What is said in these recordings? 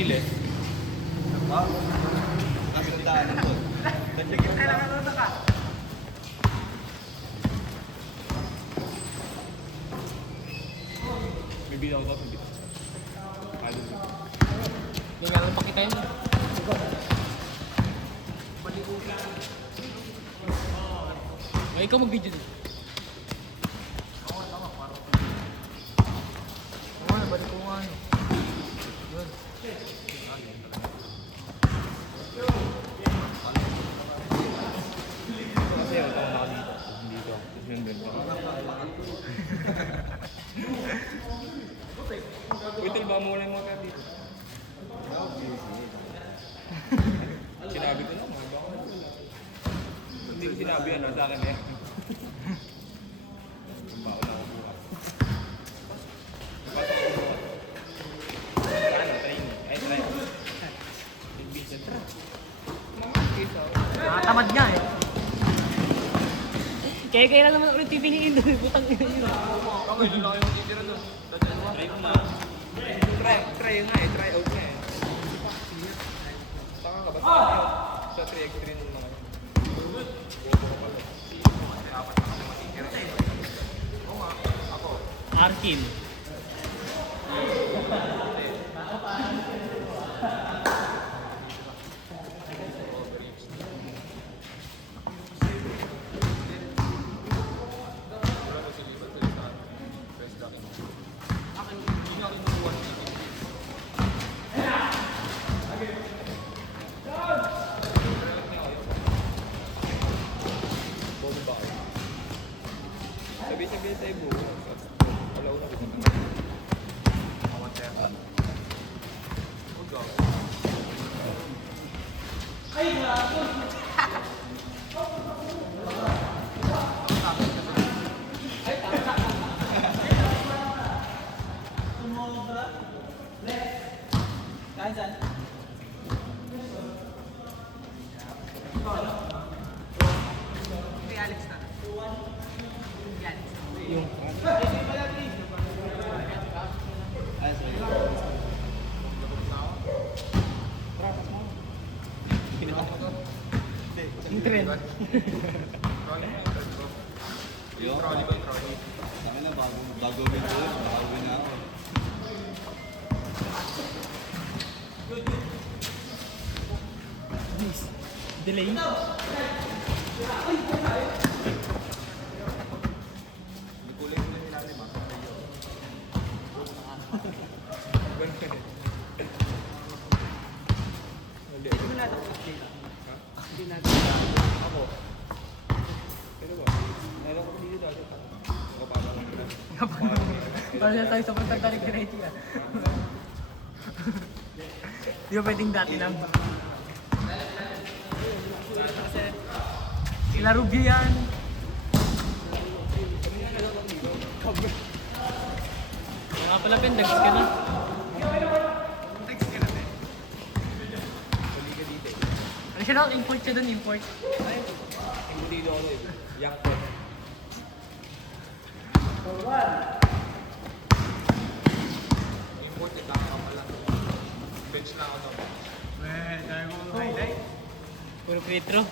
Riles. Kasuntaan ito. Kailangan na ka. May bilang daw. May meron pa kita yun. Ay, ikaw mag-video din. Oo, nabalik ko nga ano. Yun. Kasi ito ako nakadito. Dito. Tapos yun din ka. Uy, tol, baka mawala yung mga ka dito. Sinabi ko na, baka wala. Hindi ko sinabi yan, sa akin eh. Baka na ako bukas. Napasok ako bukas. Ano, train. Ay, try. Nag-vision. Nakatamad niya eh. Kaya kailan naman ulit pipiliin doon. Butang ina yun. Ako, yun lang yung titira doon. Try ko na. Try nga eh. Try out nga eh. Saka ka ba? Sa 3x3 nung mga yun. Arkin. Sabi-sabi tayo bro. Wala una ko na. Awan tayo ka. Huwag ako. Kain saan? Kay Alex na. Kay Alex na. Yung Ay, sorry. yung trend. Yung trolley ko, trolley. Kami na, bago win ko yun. Bago win na ako. Delay. Hindi mo natin update. Hindi natin. Ako. Pero ba? Meron ko dito dati. Ako pa lang nila. Para na tayo sa pagtatarik na ito yan. Di ba pwedeng dati lang? Sila Rubio yan. Nga pala pendags ka na. Text ka natin. Bali ka dito eh. Ano siya lang? Import siya dun, import. Ay, yung dito ako eh. Young po. Imported lang ako pala. Bench lang ako daw. Dahil mo highlight. Puro Petro.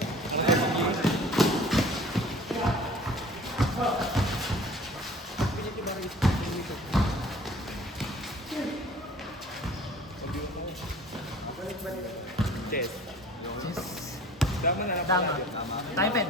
Chess. Tama na. Tama. Time pen.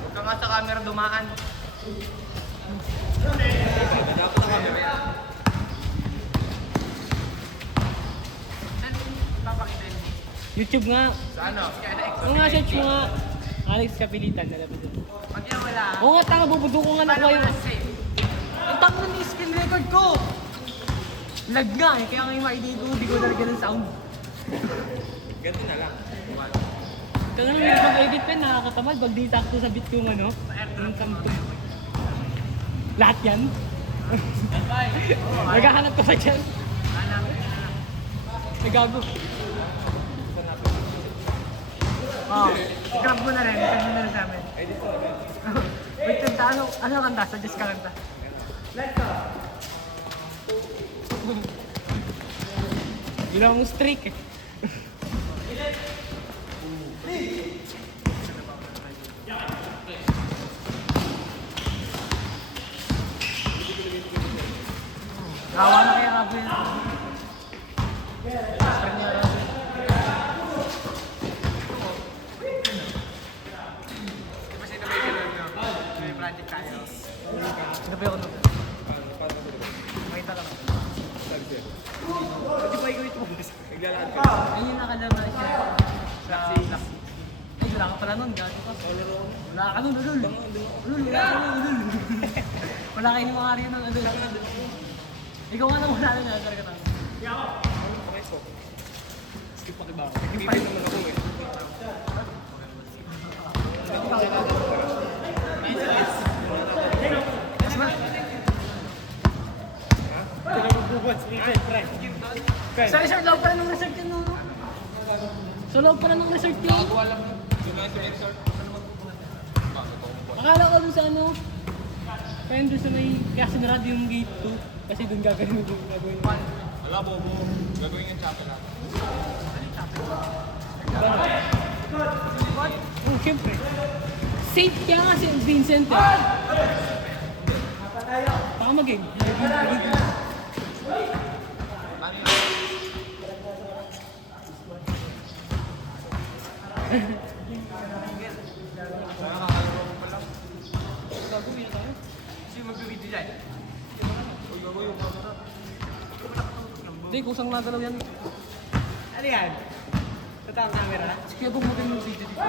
Huwag ka nga sa camera dumaan. Dapat na kami. Ano papakita yun? YouTube nga. Sa ano? Kaya na Ang nga search mo nga. Alex Kapilitan. Nalapit doon. Pag yan wala. Oo nga, tanga bubudo ko nga nakuha yung... Save. Putang na ni screen record ko! Lag nga eh, kaya ngayon hindi ko nalagyan ng sound. Ganito na lang. Kaya nga yung mag-edit pa, nakakatamad. Pag di sakto sa beat yung ano, yung kamto. Lahat yan? Naghahanap ka pa dyan? Nagago. I-grab mo na rin. I-grab mo na rin sa amin. Wait, kanta. Ano kanta? Suggest ka kanta. Gila mong streak eh. Gawa na kaya Rabel. Kasi na may ganun no? May project tayo. Gabi ako nung. Makita ka lang. Sabi sir. Di ba ikaw ito? Naglalakad ka. Ayun yung nakalaman siya. Sa Ay, wala ka pala nun. Gago ka. Wala ka nun, ulul. Ulul, wala ka nun, ulul. Wala kayo ni mga ng ulul. Ikaw nga nang wala na nasar ka tayo. Skip pa kiba ako. Pipin naman ako eh. Sa resort loob pala ng resort yun, no? Sa loob pala ng resort yun. Nakagawa lang. Sino yung sir? Akala ko dun sa ano, kaya dun sa may, kaya sinarado yung gate 2. Kasi dun gagawin mo dun gagawin mo. Wala, bobo. Gagawin yung chapel lang. Oh, syempre. Safe kaya nga si Vincent eh. Baka mag-game. Ano yun? Nakakalaro mo pala. Gagawin na tayo. Sino mag-video dyan? Uy, gagawin yung camera. Hindi, kusang nagalaw yan. Ano yan? Totoo ang camera? Kaya bumutin yung video dito.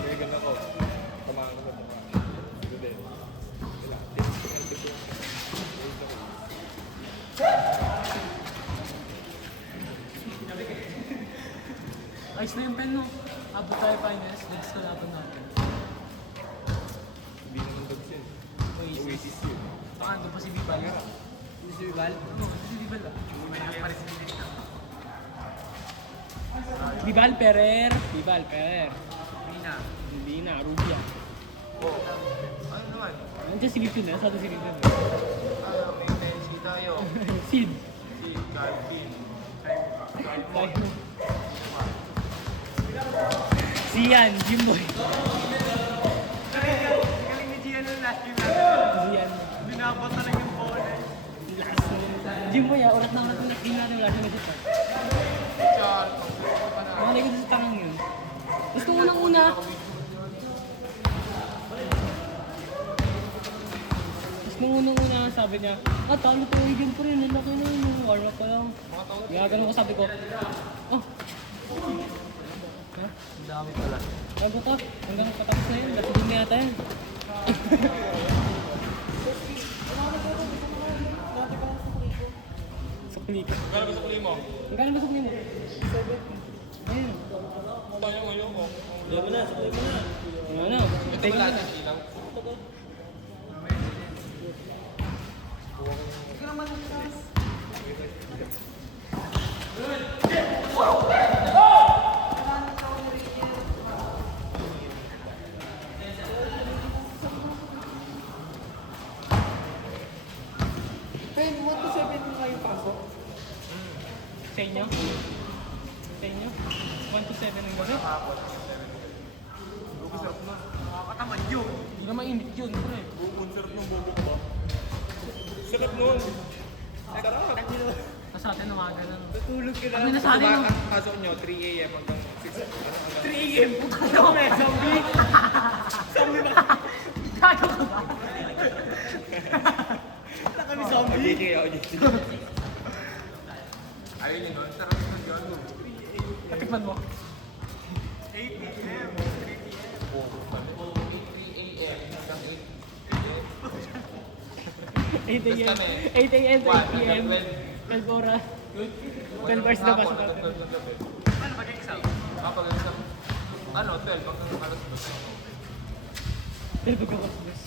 May ganda ko. Tamaan ko sa tamaan. Hindi. Wala. Ayos na yung pen, no? Abot tayo finals. Next ko laban natin. Hindi naman dogs yun. Oasis yun. Baka ando pa si Bibal. Hindi si Vival? Oo, si Bibal ah. May nakaparis sa dito. Bibal Perer. Bibal Perer. Hindi na. Hindi na, Rubia. Oh. Ano naman? Nandiyan si Lipton eh. Saan si Lipton? Ayaw, may tensi tayo. Sid. Si Calvin. Si Yan, Jimboy. Galing ni Gian nung last game natin. Si Yan. Binabot na lang yung ball eh. Jimboy ah, ulat na ulat ng team natin. Wala siya nag-start. Makalay ko sa tangang yun. Gusto unang-una. Tapos nung unang-una, sabi niya, talo to, game pa rin. Lalaki na yun. Warm up pa lang. Kaya ganun ko sabi ko, oh. Ha? Ang dami pala. Bago to, hanggang patapos na yun. Last game na yata yan. Sukli ka. Kaya ba sa kuli mo? Magkano ba sukli mo? 7. Ayun. Tayo ngayon ko. Ano na? Ito ba lahat yung ilaw? Sa inyo? Sa inyo? 1 to 7 ang gabi? Sarap na. Nakakatamad yun. Hindi na mainit yun, pre. Sarap ng bobo ko ba? Sarap nun. Sarap. Sa atin umaga na. Natulog ka Ano na sa akin, no? Pasok nyo, 3 a.m. hanggang 6 3 a.m. Puta mo eh, zombie. Zombie ba? Gago ka ba? Wala kami zombie. OJT. Ayun yun, no? Sarap nun yun. Natikman mo? 8 p.m. 3 p.m. 3 a.m. hanggang 8. 8 Tapos a.m. kami, 8 a.m. to 8 p.m. 12. 12 oras. 12 hours na pasok natin. Paano pag-exam? Kapag-exam, ano, 12, hanggang alas 12 pagkakasbos.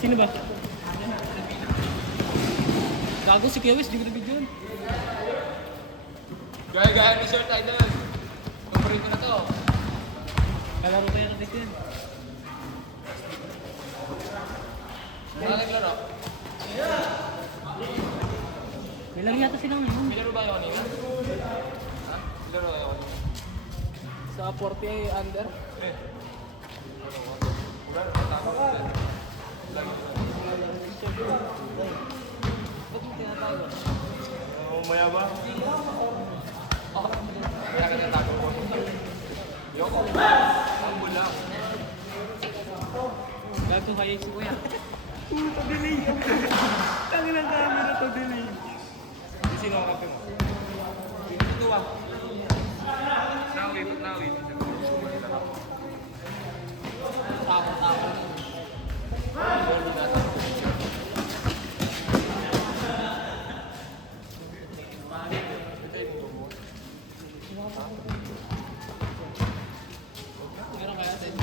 Sino ba? Gago si Kiewis, di ko na video yun. Gaya-gaya ni Shirt Idol. Paborito na to. Kalaro pa yan ulit yun. Ano naglaro? May lang yata silang ngayon. Pinaro ba yun kanina? Ha? Pinaro ba yun? Sa 40 under. Wala na, matama ko dyan. Lagi ko. Ba't mo tinatago? Umaya ba? Oh, kaya kinatago ko. Yoko. Ang bula. Gago kaya si Kuya. Puto delay. Tangin ang camera to delay. Sino ang kape mo? Ito ah. Nawit. Tao. Meron kaya din.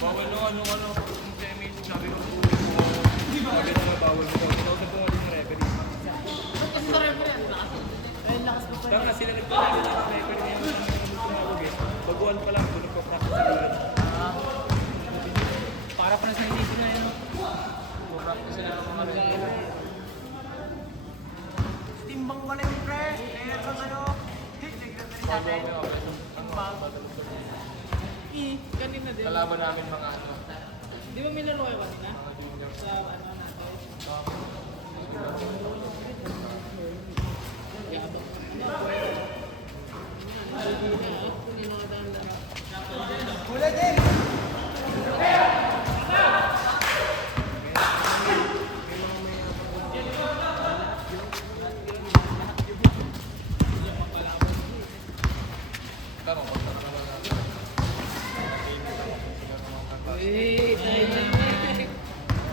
Bawal no, ano, yung semi, sabi ko. Bakit naman bawal mo? Kinausap ko nga din yung referee. Kasi sa referee, ayun lakas mo pa. Tama, sila nagpapagod ng referee niya yung tumawag eh. Baguhan pa lang, kung nagpa-practice sa gawin. Para pa na sa inisip na yun. Practice sila ng mga referee. Timbang ko lang pre. Kaya sa ano. Kanina din. Kalaban namin mga ano. Di ba may laro kayo kanina? Sa ano natin? Tama,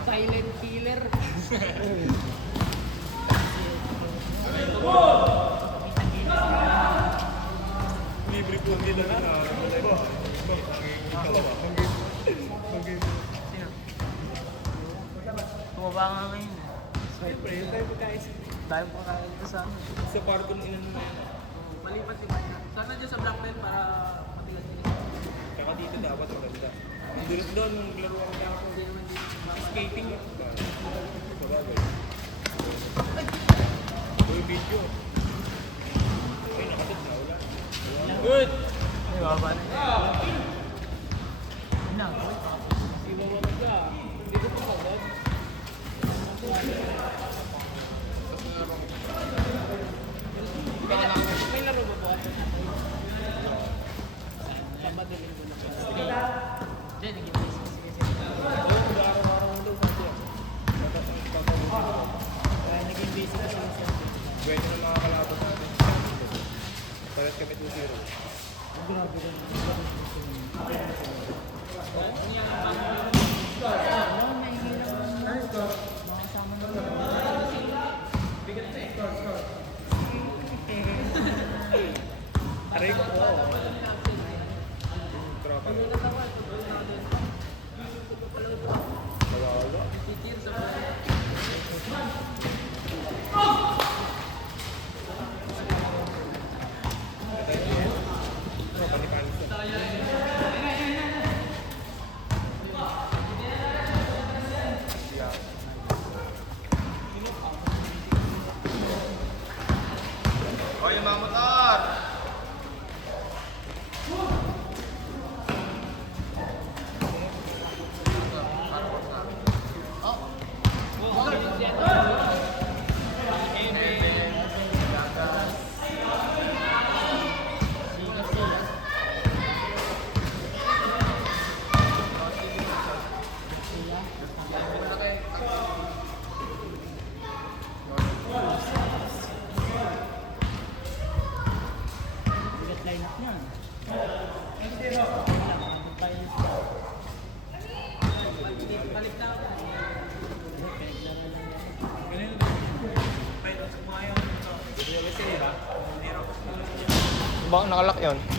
Silent killer. libre po nila na. Tumaba nga ngayon. Siyempre, yung tayo pagkain. Tayo pa kaya ito sa ano. Sa parko ng ilan na yan. Malipat din. Sana dyan sa Black Belt para matigas din. Saka dito dapat maganda. Doon doon, naglaro ako na ako. Skating. Sabagay. Uy, video. Ay, nakatid na. Wala. Good! Ay, baba na. Na, Si Mama Maga. Hindi ko pa kagad. May laro ba po? Pabadaling ko na. Diyan, nag-ibig. Araw-araw daw kasi. Kaya naging busy na sila sa Pwede na mga kalaban natin. Pares kami 2-0. grabe rin. Aray ko po. Tropa. Wala. Tropa ni Panis. Nakalak yun.